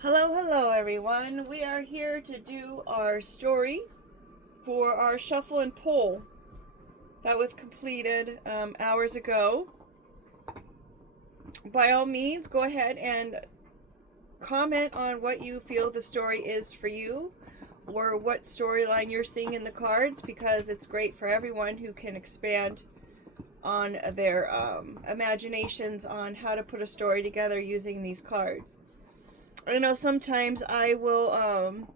Hello, hello, everyone. We are here to do our story for our shuffle and pull that was completed hours ago. By all means, go ahead and comment on what you feel the story is for you or what storyline you're seeing in the cards, because it's great for everyone who can expand on their imaginations on how to put a story together using these cards. I know sometimes I will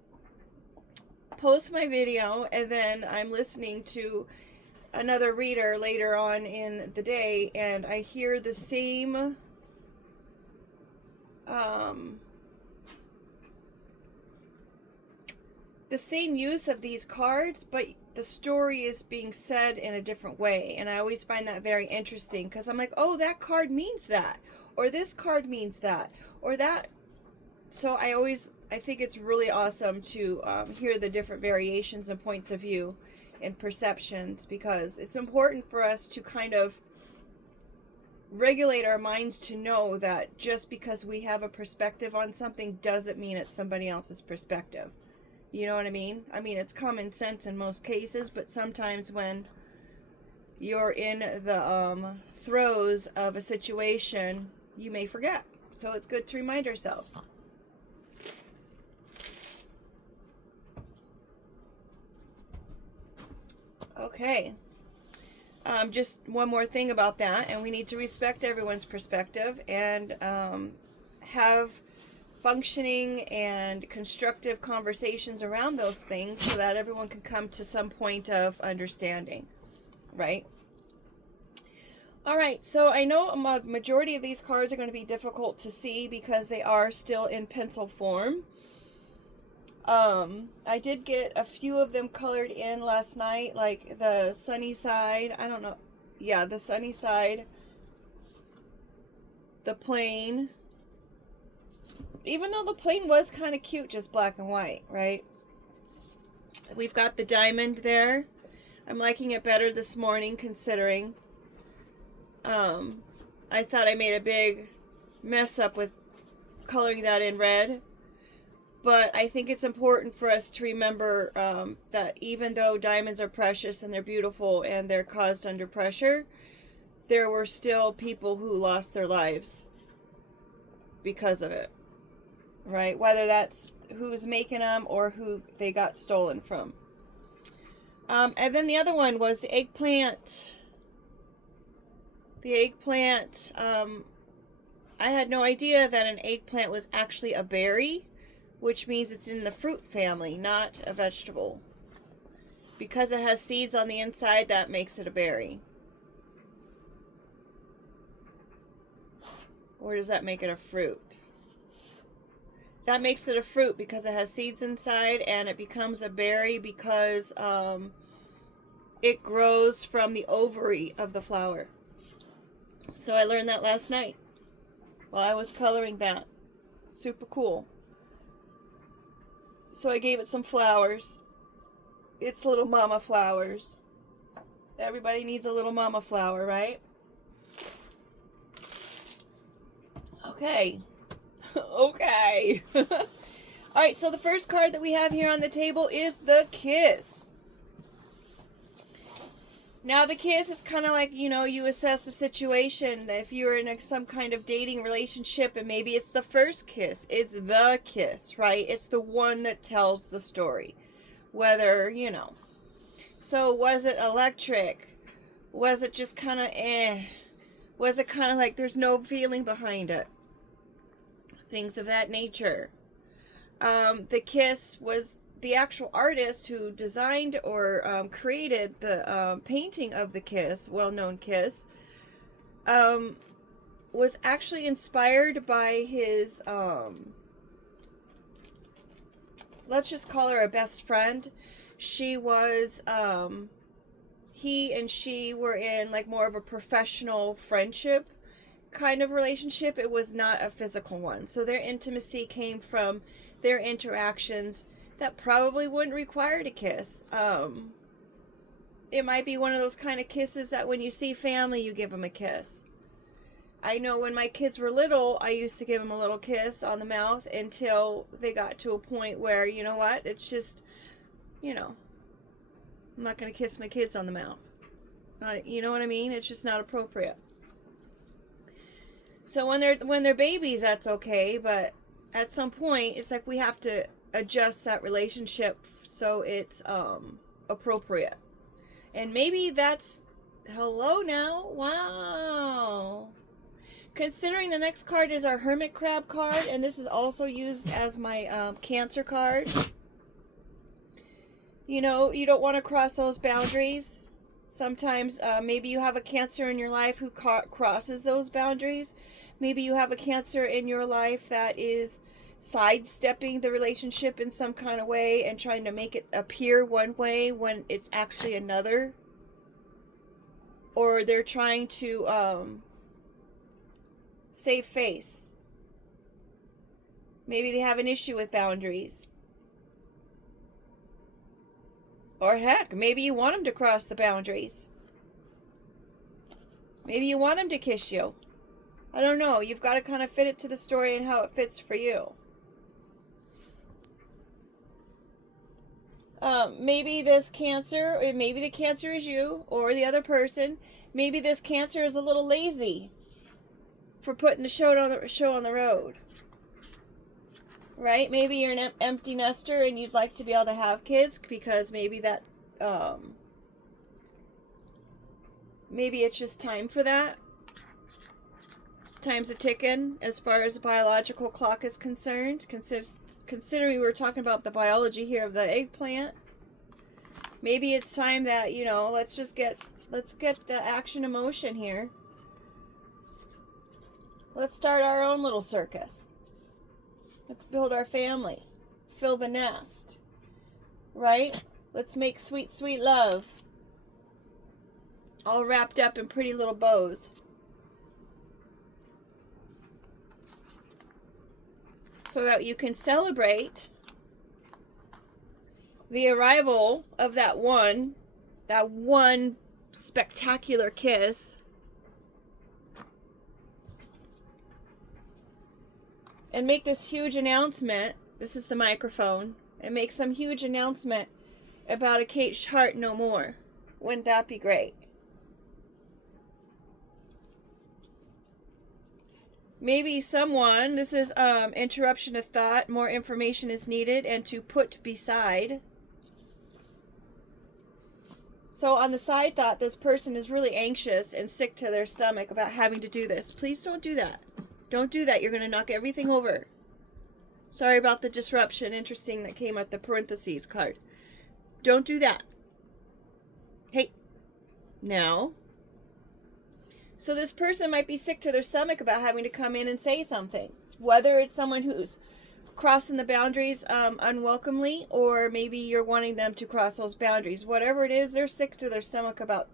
post my video and then I'm listening to another reader later on in the day and I hear um, the same use of these cards, but the story is being said in a different way. And I always find that very interesting because I'm like, oh, that card means that, or this card means that, or that. So I think it's really awesome to hear the different variations and points of view and perceptions, because it's important for us to kind of regulate our minds to know that just because we have a perspective on something doesn't mean it's somebody else's perspective. You know what I mean? I mean, it's common sense in most cases, but sometimes when you're in the throes of a situation, you may forget. So it's good to remind ourselves. Okay. Just one more thing about that, and we need to respect everyone's perspective and have functioning and constructive conversations around those things so that everyone can come to some point of understanding, right? All right, so I know a majority of these cards are going to be difficult to see because they are still in pencil form. I did get a few of them colored in last night, like the sunny side. I don't know. Yeah, the sunny side, the plain. Even though the plain was kind of cute, just black and white, right? We've got the diamond there. I'm liking it better this morning, considering I thought I made a big mess up with coloring that in red. But I think it's important for us to remember that even though diamonds are precious and they're beautiful and they're caused under pressure, there were still people who lost their lives because of it, right? Whether that's who's making them or who they got stolen from. And then the other one was the eggplant. The eggplant, I had no idea that an eggplant was actually a berry, which means it's in the fruit family, not a vegetable. Because it has seeds on the inside, that makes it a berry. Or does that make it a fruit? That makes it a fruit because it has seeds inside, and it becomes a berry because it grows from the ovary of the flower. So I learned that last night while I was coloring that. Super cool. So I gave it some flowers. It's little mama flowers. Everybody needs a little mama flower, right? Okay. Okay. Alright, so the first card that we have here on the table is the Kiss. Now, the Kiss is kind of like, you assess the situation. If you're in some kind of dating relationship and maybe it's the first kiss, it's the kiss, right? It's the one that tells the story. Whether, So, was it electric? Was it just kind of Was it kind of like there's no feeling behind it? Things of that nature. The Kiss was the actual artist who designed or created the painting of the Kiss, well-known Kiss, was actually inspired by his, let's just call her a best friend. She was, he and she were in like more of a professional friendship kind of relationship. It was not a physical one. So their intimacy came from their interactions that probably wouldn't require a kiss. It might be one of those kind of kisses that when you see family, you give them a kiss. I know when my kids were little, I used to give them a little kiss on the mouth until they got to a point where, you know what, it's just, you know, I'm not going to kiss my kids on the mouth. Not, you know what I mean? It's just not appropriate. So when they're babies, that's okay, but at some point, it's like we have to adjust that relationship so it's appropriate. And maybe that's hello now. Wow. Considering the next card is our Hermit Crab card, and this is also used as my Cancer card. You know, you don't want to cross those boundaries. Sometimes maybe you have a Cancer in your life who crosses those boundaries. Maybe you have a Cancer in your life that is sidestepping the relationship in some kind of way and trying to make it appear one way when it's actually another. Or they're trying to save face. Maybe they have an issue with boundaries. Or heck, maybe you want them to cross the boundaries. Maybe you want them to kiss you. I don't know. You've got to kind of fit it to the story and how it fits for you. Maybe this Cancer, maybe the Cancer is you or the other person. Maybe this Cancer is a little lazy for putting the show on the road. Right? Maybe you're an empty nester and you'd like to be able to have kids because maybe that, maybe it's just time for that. Time's a ticking as far as the biological clock is concerned. Considering we were talking about the biology here of the eggplant, maybe it's time that, you know, let's get the action in motion here. Let's start our own little circus. Let's build our family. Fill the nest. Right? Let's make sweet, sweet love. All wrapped up in pretty little bows. So that you can celebrate the arrival of that one spectacular kiss. And make this huge announcement. This is the microphone. And make some huge announcement about a caged heart no more. Wouldn't that be great? Maybe someone, this is interruption of thought, more information is needed, and to put beside. So on the side thought, this person is really anxious and sick to their stomach about having to do this. Please don't do that. Don't do that. You're going to knock everything over. Sorry about the disruption. Interesting that came at the parentheses card. Don't do that. Hey, now. So this person might be sick to their stomach about having to come in and say something. Whether it's someone who's crossing the boundaries unwelcomely, or maybe you're wanting them to cross those boundaries. Whatever it is, they're sick to their stomach about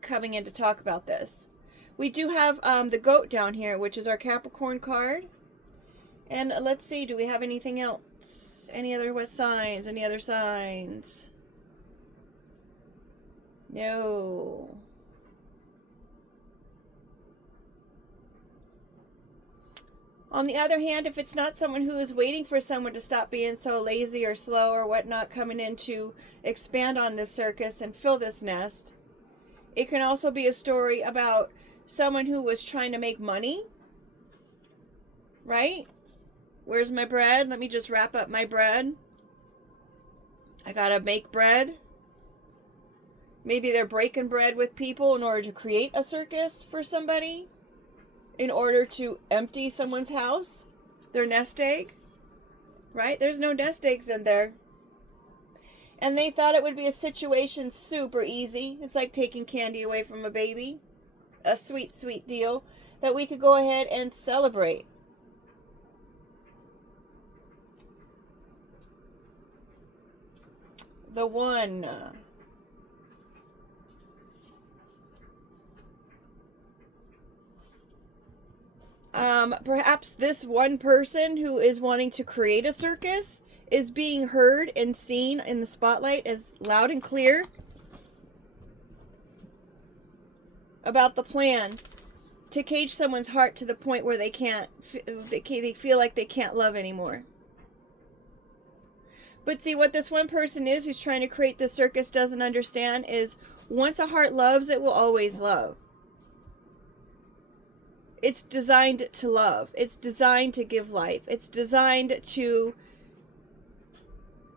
coming in to talk about this. We do have the goat down here, which is our Capricorn card. And let's see, do we have anything else? Any other signs? Any other signs? No. On the other hand, if it's not someone who is waiting for someone to stop being so lazy or slow or whatnot, coming in to expand on this circus and fill this nest, it can also be a story about someone who was trying to make money, right? Where's my bread? Let me just wrap up my bread. I gotta make bread. Maybe they're breaking bread with people in order to create a circus for somebody, in order to empty someone's house, their nest egg, right? There's no nest eggs in there. And they thought it would be a situation super easy. It's like taking candy away from a baby. A sweet, sweet deal that we could go ahead and celebrate. The one. Perhaps this one person who is wanting to create a circus is being heard and seen in the spotlight as loud and clear. about the plan to cage someone's heart to the point where they feel like they can't love anymore. But see, what this one person is who's trying to create this circus doesn't understand is once a heart loves, it will always love. It's designed to love. It's designed to give life. It's designed to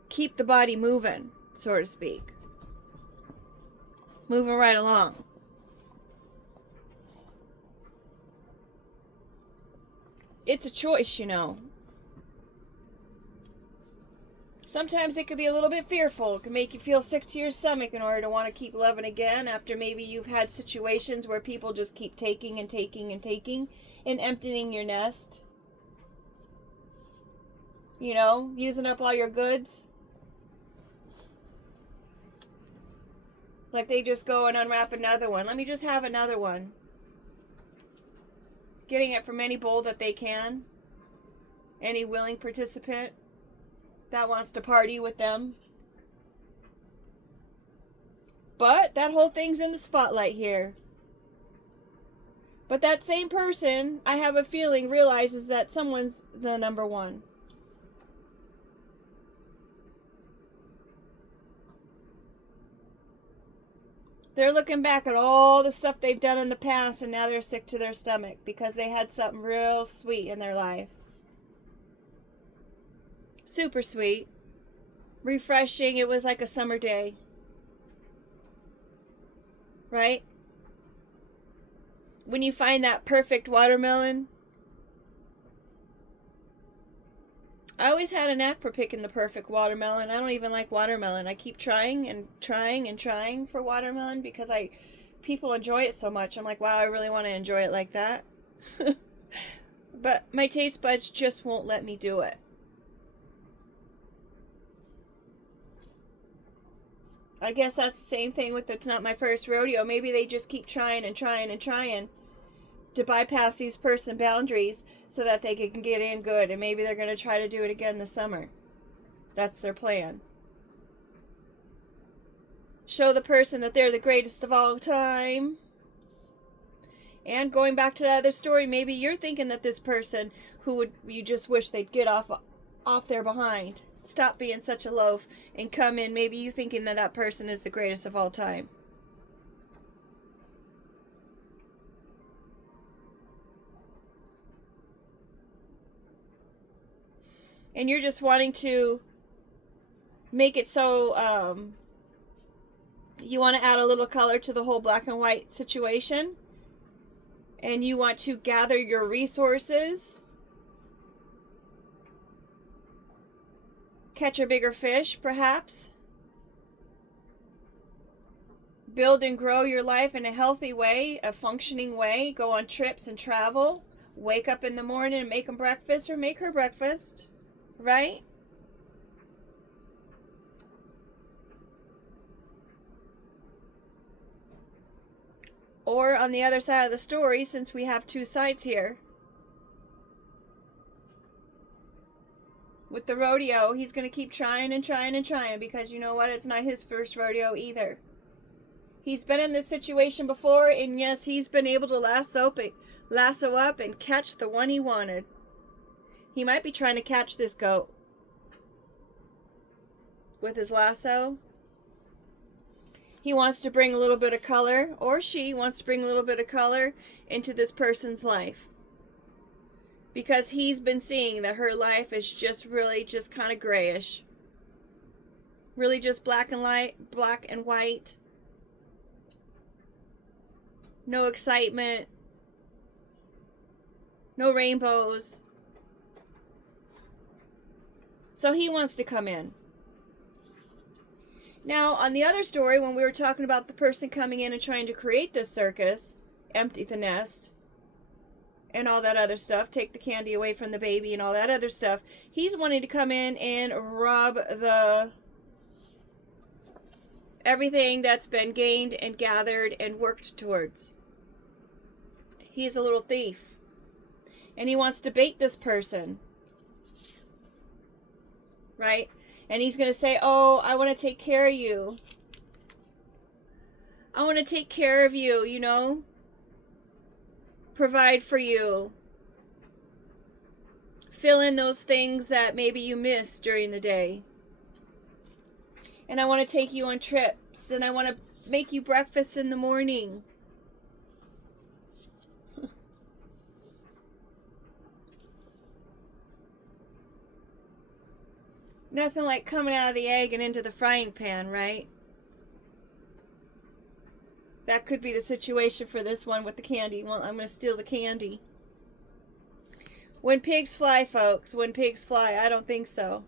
keep the body moving, so to speak. Moving right along. It's a choice, you know. Sometimes it could be a little bit fearful. It can make you feel sick to your stomach in order to want to keep loving again after maybe you've had situations where people just keep taking and taking and taking and emptying your nest. You know, using up all your goods. Like they just go and unwrap another one. Let me just have another one. Getting it from any bowl that they can. Any willing participant that wants to party with them. But that whole thing's in the spotlight here. But that same person, I have a feeling, realizes that someone's the number one. They're looking back at all the stuff they've done in the past and now they're sick to their stomach because they had something real sweet in their life. Super sweet. Refreshing. It was like a summer day. Right? When you find that perfect watermelon. I always had a knack for picking the perfect watermelon. I don't even like watermelon. I keep trying and trying and trying for watermelon because people enjoy it so much. I'm like, wow, I really want to enjoy it like that. But my taste buds just won't let me do it. I guess that's the same thing with It's Not My First Rodeo. Maybe they just keep trying and trying and trying to bypass these person boundaries so that they can get in good. And maybe they're going to try to do it again this summer. That's their plan. Show the person that they're the greatest of all time. And going back to that other story, maybe you're thinking that this person you just wish they'd get off their behind. Stop being such a loaf and come in. Maybe you thinking that person is the greatest of all time. And you're just wanting to make it so you want to add a little color to the whole black and white situation. And you want to gather your resources. Catch a bigger fish, perhaps. Build and grow your life in a healthy way, a functioning way. Go on trips and travel. Wake up in the morning and make them breakfast or make her breakfast. Right? Or on the other side of the story, since we have two sides here, with the rodeo, he's going to keep trying and trying and trying because you know what? It's not his first rodeo either. He's been in this situation before, and yes, he's been able to lasso up and catch the one he wanted. He might be trying to catch this goat with his lasso. He wants to bring a little bit of color, or she wants to bring a little bit of color into this person's life. Because he's been seeing that her life is just really just kind of grayish. Really just black and white. No excitement. No rainbows. So he wants to come in. Now, on the other story, when we were talking about the person coming in and trying to create this circus, empty the nest, and all that other stuff, take the candy away from the baby and all that other stuff, he's wanting to come in and rob everything that's been gained and gathered and worked towards. He's a little thief. And he wants to bait this person. Right? And he's going to say, oh, I want to take care of you. I want to take care of you, you know. provide for you, fill in those things that maybe you missed during the day. And I want to take you on trips, and I want to make you breakfast in the morning. Nothing like coming out of the egg and into the frying pan, right? That could be the situation for this one with the candy. Well, I'm going to steal the candy. When pigs fly, folks, when pigs fly, I don't think so.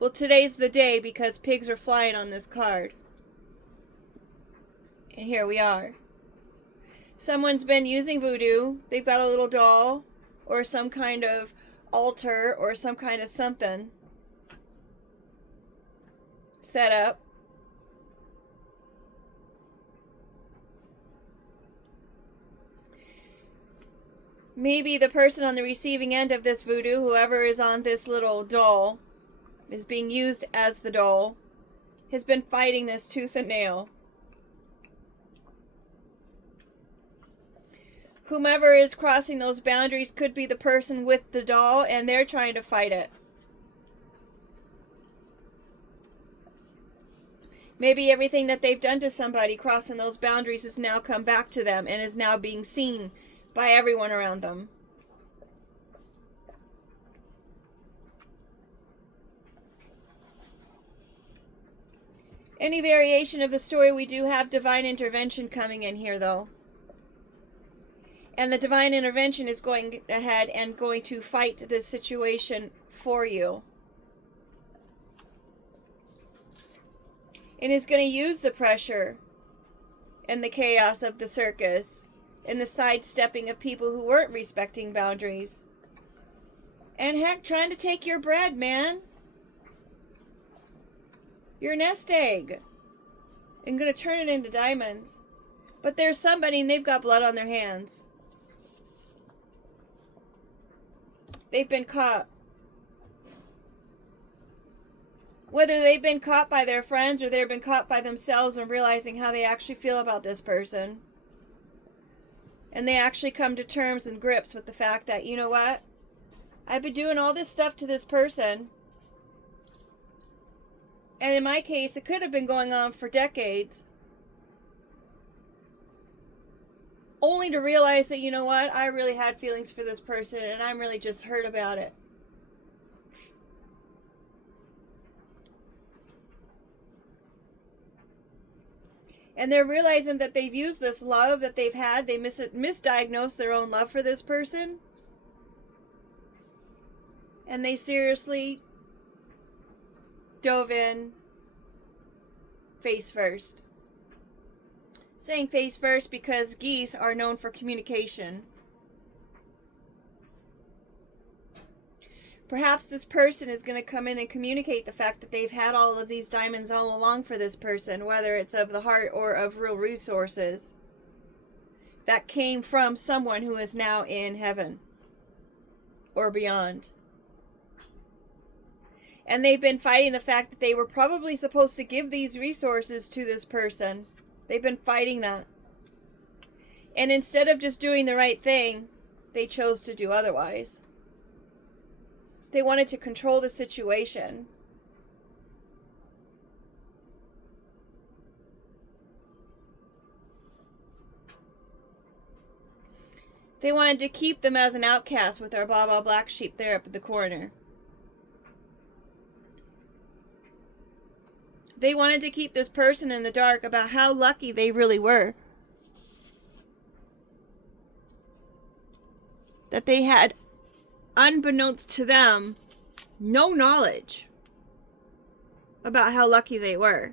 Well, today's the day because pigs are flying on this card. And here we are. Someone's been using voodoo. They've got a little doll or some kind of altar or some kind of something set up. Maybe the person on the receiving end of this voodoo, whoever is on this little doll, is being used as the doll, has been fighting this tooth and nail. Whomever is crossing those boundaries could be the person with the doll, and they're trying to fight it. Maybe everything that they've done to somebody crossing those boundaries has now come back to them and is now being seen by everyone around them. Any variation of the story, we do have divine intervention coming in here, though. And the divine intervention is going ahead and going to fight this situation for you. And is going to use the pressure and the chaos of the circus and the sidestepping of people who weren't respecting boundaries. And heck, trying to take your bread, man. Your nest egg. And going to turn it into diamonds. But there's somebody and they've got blood on their hands. They've been caught. Whether they've been caught by their friends or they've been caught by themselves and realizing how they actually feel about this person. And they actually come to terms and grips with the fact that, you know what? I've been doing all this stuff to this person. And in my case, it could have been going on for decades. Only to realize that, you know what? I really had feelings for this person and I'm really just hurt about it. And they're realizing that they've used this love that they've had. They misdiagnosed their own love for this person. And they seriously dove in face first. I'm saying face first because geese are known for communication. Perhaps this person is going to come in and communicate the fact that they've had all of these diamonds all along for this person, whether it's of the heart or of real resources that came from someone who is now in heaven or beyond. And they've been fighting the fact that they were probably supposed to give these resources to this person. They've been fighting that. And instead of just doing the right thing, they chose to do otherwise. They wanted to control the situation. They wanted to keep them as an outcast with our Baba Black Sheep there up at the corner. They wanted to keep this person in the dark about how lucky they really were. That they had, unbeknownst to them, no knowledge about how lucky they were.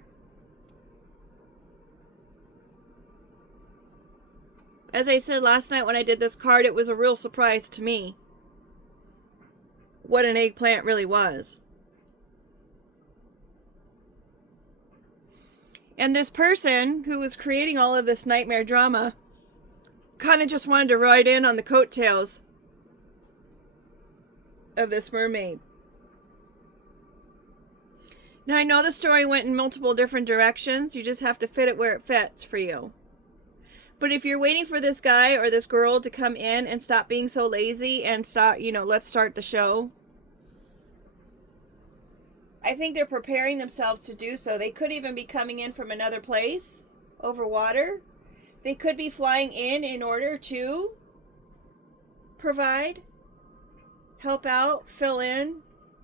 As I said last night when I did this card, it was a real surprise to me what an eggplant really was. And this person who was creating all of this nightmare drama kind of just wanted to ride in on the coattails of this mermaid. Now, I know the story went in multiple different directions. You just have to fit it where it fits for you. But if you're waiting for this guy or this girl to come in and stop being so lazy and start, let's start the show. I think they're preparing themselves to do so. They could even be coming in from another place over water. They could be flying in order to provide, help out, fill in,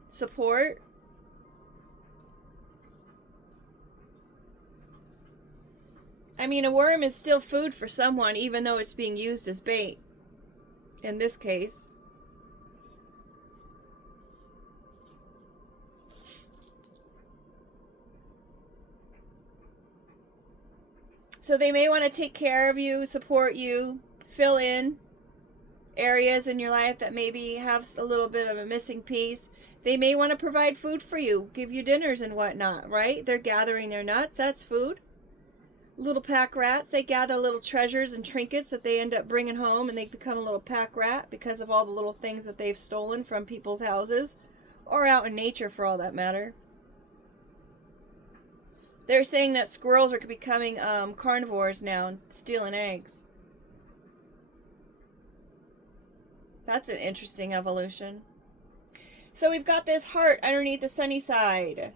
support. I mean, a worm is still food for someone, even though it's being used as bait, in this case. So they may want to take care of you, support you, fill in areas in your life that maybe have a little bit of a missing piece. They may want to provide food for you, give you dinners and whatnot, right? They're gathering their nuts. That's food. Little pack rats, they gather little treasures and trinkets that they end up bringing home, and they become a little pack rat because of all the little things that they've stolen from people's houses or out in nature for all that matter. They're saying that squirrels are becoming carnivores now and stealing eggs. That's an interesting evolution. So we've got this heart underneath the sunny side.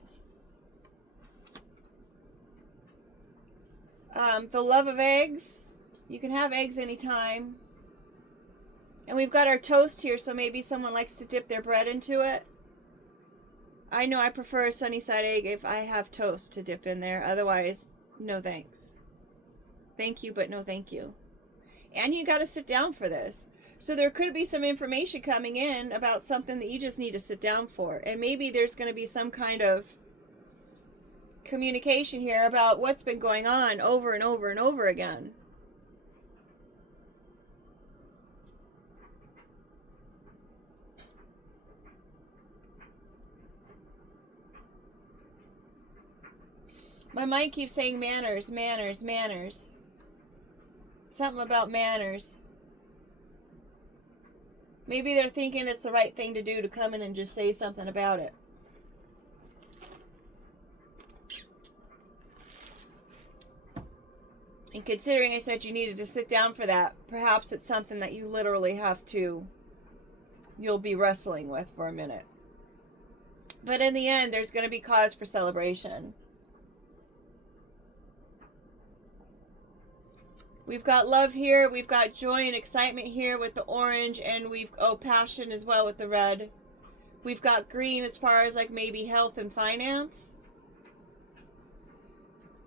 The love of eggs. You can have eggs anytime. And we've got our toast here, so maybe someone likes to dip their bread into it. I know I prefer a sunny side egg if I have toast to dip in there. Otherwise, no thanks. Thank you, but no thank you. And you got to sit down for this. So there could be some information coming in about something that you just need to sit down for. And maybe there's going to be some kind of communication here about what's been going on over and over and over again. My mind keeps saying manners, manners, manners. Something about manners. Maybe they're thinking it's the right thing to do to come in and just say something about it. And considering I said you needed to sit down for that, perhaps it's something that you literally you'll be wrestling with for a minute. But in the end, there's going to be cause for celebration. We've got love here, we've got joy and excitement here with the orange, and passion as well with the red. We've got green as far as like maybe health and finance.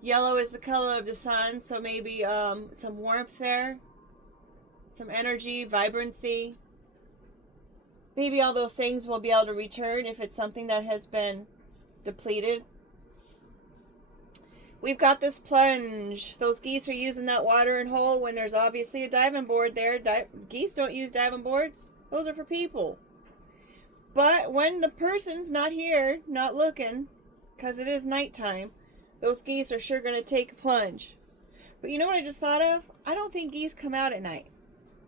Yellow is the color of the sun, so maybe some warmth there, some energy, vibrancy. Maybe all those things will be able to return if it's something that has been depleted. We've got this plunge. Those geese are using that watering hole when there's obviously a diving board there. Geese don't use diving boards. Those are for people. But when the person's not here, not looking, because it is nighttime, those geese are sure going to take a plunge. But you know what I just thought of? I don't think geese come out at night.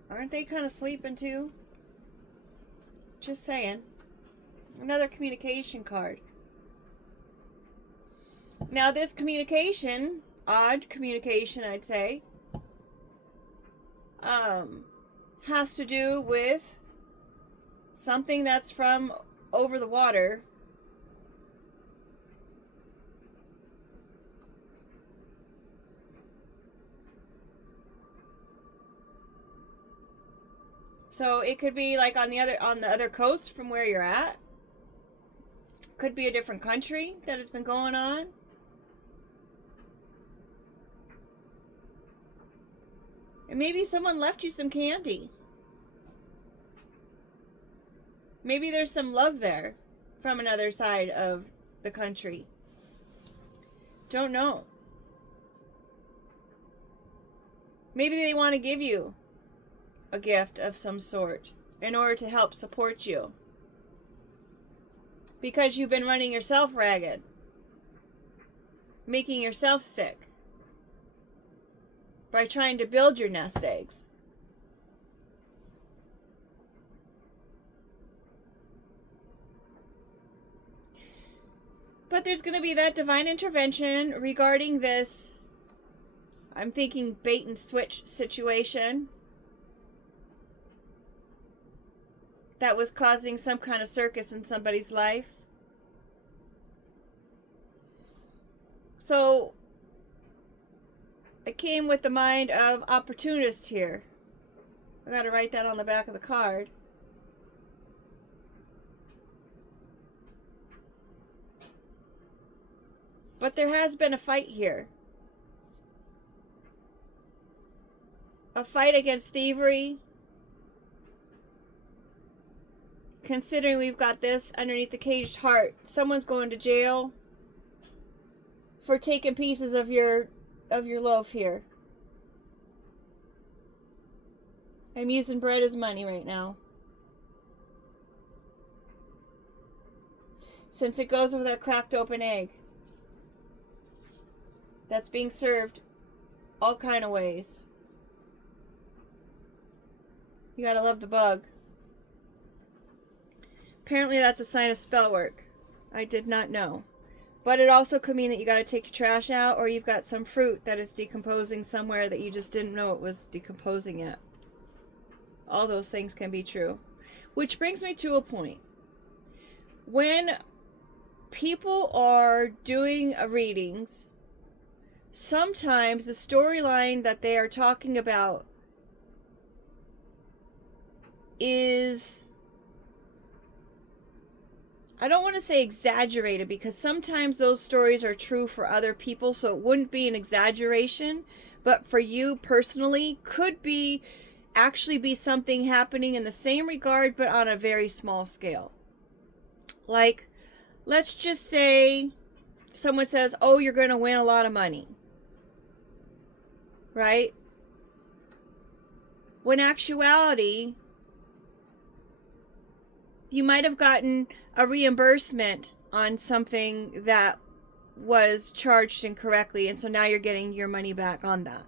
Aren't they kind of sleeping too? Just saying. Another communication card. Now this communication, odd communication I'd say, has to do with something that's from over the water. So it could be like on the other coast from where you're at. Could be a different country that has been going on. And maybe someone left you some candy. Maybe there's some love there from another side of the country. Don't know. Maybe they want to give you a gift of some sort in order to help support you. Because you've been running yourself ragged. Making yourself sick. By trying to build your nest eggs. But there's going to be that divine intervention regarding this I'm thinking bait and switch situation that was causing some kind of circus in somebody's life. So I came with the mind of opportunist here. I got to write that on the back of the card. But there has been a fight here. A fight against thievery. Considering we've got this underneath the caged heart, someone's going to jail for taking pieces of your loaf here. I'm using bread as money right now, since it goes with a cracked open egg that's being served all kind of ways. You gotta love the bug. Apparently that's a sign of spell work. I did not know. But it also could mean that you gotta take your trash out, or you've got some fruit that is decomposing somewhere that you just didn't know it was decomposing yet. All those things can be true. Which brings me to a point. When people are doing readings, sometimes the storyline that they are talking about is, I don't want to say exaggerated, because sometimes those stories are true for other people, so it wouldn't be an exaggeration, but for you personally could be actually be something happening in the same regard, but on a very small scale. Like, let's just say someone says, oh, you're going to win a lot of money, right? When actuality, you might have gotten a reimbursement on something that was charged incorrectly, and so now you're getting your money back on that.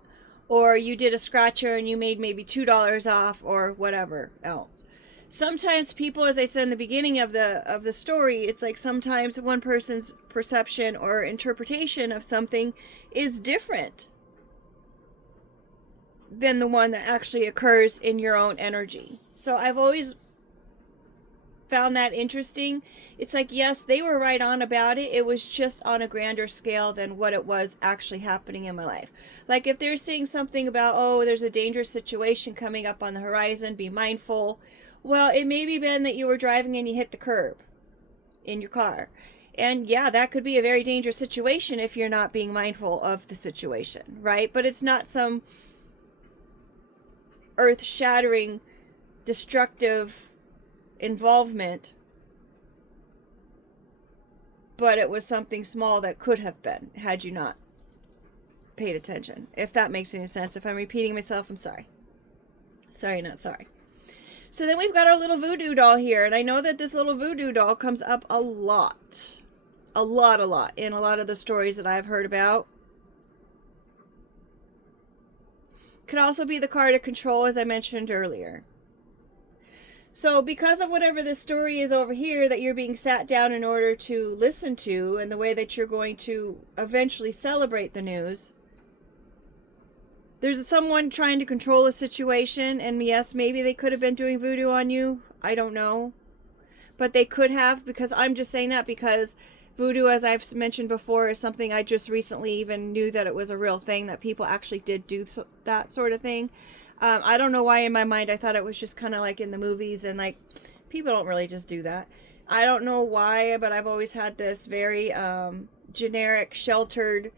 Or you did a scratcher and you made maybe $2 off, or whatever else. Sometimes people, as I said in the beginning of the story, it's like sometimes one person's perception or interpretation of something is different than the one that actually occurs in your own energy. So I've always found that interesting. It's like, yes, they were right on about it. It was just on a grander scale than what it was actually happening in my life. Like if they're saying something about, oh, there's a dangerous situation coming up on the horizon, be mindful. Well, it may be been that you were driving and you hit the curb in your car. And yeah, that could be a very dangerous situation if you're not being mindful of the situation, right? But it's not some earth-shattering, destructive involvement, but it was something small that could have been had you not paid attention. If that makes any sense. If I'm repeating myself, I'm sorry. Sorry, not sorry. So then we've got our little voodoo doll here, and I know that this little voodoo doll comes up a lot in a lot of the stories that I've heard about. Could also be the card of control, as I mentioned earlier. So because of whatever this story is over here that you're being sat down in order to listen to, and the way that you're going to eventually celebrate the news, there's someone trying to control a situation, and yes, maybe they could have been doing voodoo on you. I don't know. But they could have, because I'm just saying that because voodoo, as I've mentioned before, is something I just recently even knew that it was a real thing, that people actually did do that sort of thing. I don't know why in my mind I thought it was just kind of like in the movies, and like people don't really just do that. I don't know why, but I've always had this very generic, sheltered,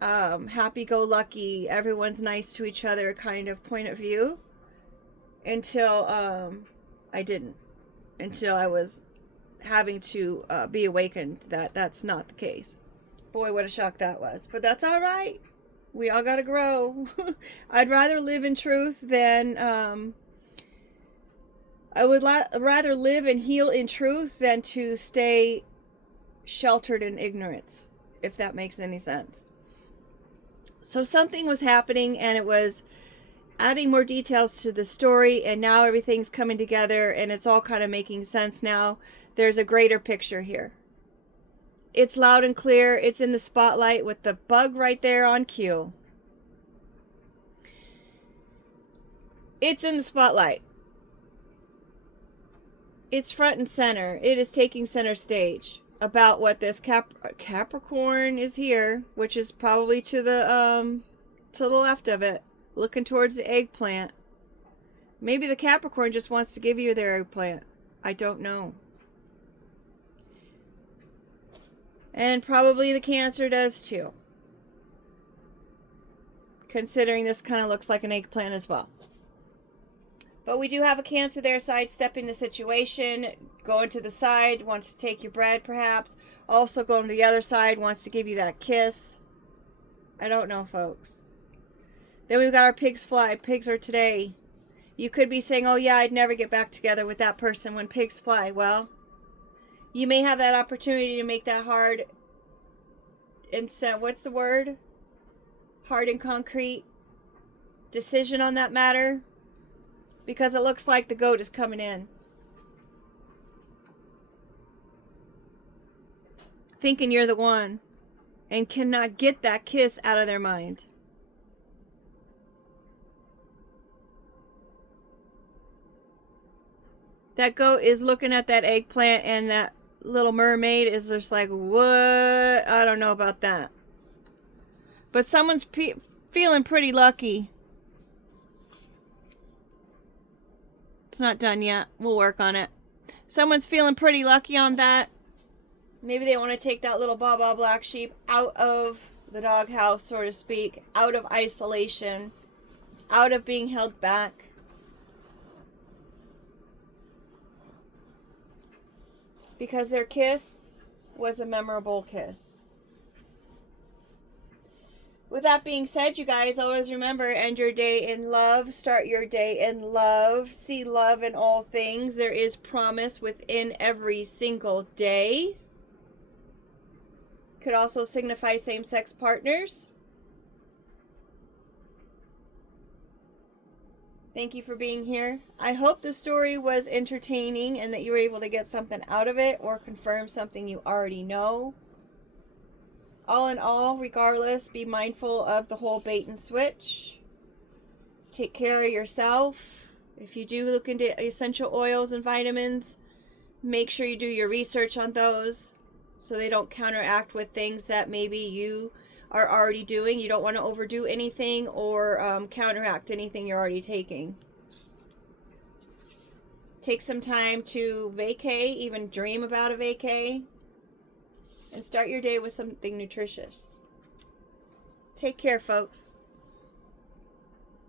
happy-go-lucky, everyone's nice to each other kind of point of view until I didn't. Until I was having to be awakened that that's not the case. Boy, what a shock that was. But that's all right. We all got to grow. I'd rather live in truth than, I would rather live and heal in truth than to stay sheltered in ignorance, if that makes any sense. So something was happening, and it was adding more details to the story, and now everything's coming together, and it's all kind of making sense now. There's a greater picture here. It's loud and clear. It's in the spotlight with the bug right there on cue. It's in the spotlight. It's front and center. It is taking center stage about what this Capricorn is here, which is probably to the left of it, looking towards the eggplant. Maybe the Capricorn just wants to give you their eggplant. I don't know. And probably the Cancer does too, considering this kind of looks like an eggplant as well. But we do have a Cancer there sidestepping the situation, going to the side, wants to take your bread perhaps. Also going to the other side, wants to give you that kiss. I don't know, folks. Then we've got our pigs fly. Pigs are today. You could be saying, oh yeah, I'd never get back together with that person when pigs fly. Well, you may have that opportunity to make that hard and what's the word? Hard and concrete decision on that matter. Because it looks like the goat is coming in. Thinking you're the one. And cannot get that kiss out of their mind. That goat is looking at that eggplant, and that little mermaid is just like, what? I don't know about that. But someone's feeling pretty lucky. It's not done yet. We'll work on it. Someone's feeling pretty lucky on that. Maybe they want to take that little Baba black sheep out of the doghouse, so to speak, out of isolation, out of being held back. Because their kiss was a memorable kiss. With that being said, you guys, always remember, end your day in love. Start your day in love. See love in all things. There is promise within every single day. Could also signify same-sex partners. Thank you for being here. I hope the story was entertaining and that you were able to get something out of it or confirm something you already know. All in all, regardless, be mindful of the whole bait and switch. Take care of yourself. If you do look into essential oils and vitamins, make sure you do your research on those so they don't counteract with things that maybe you are already doing. You don't want to overdo anything or counteract anything you're already taking. Take some time to vacay, even dream about a vacay, and start your day with something nutritious. Take care, folks.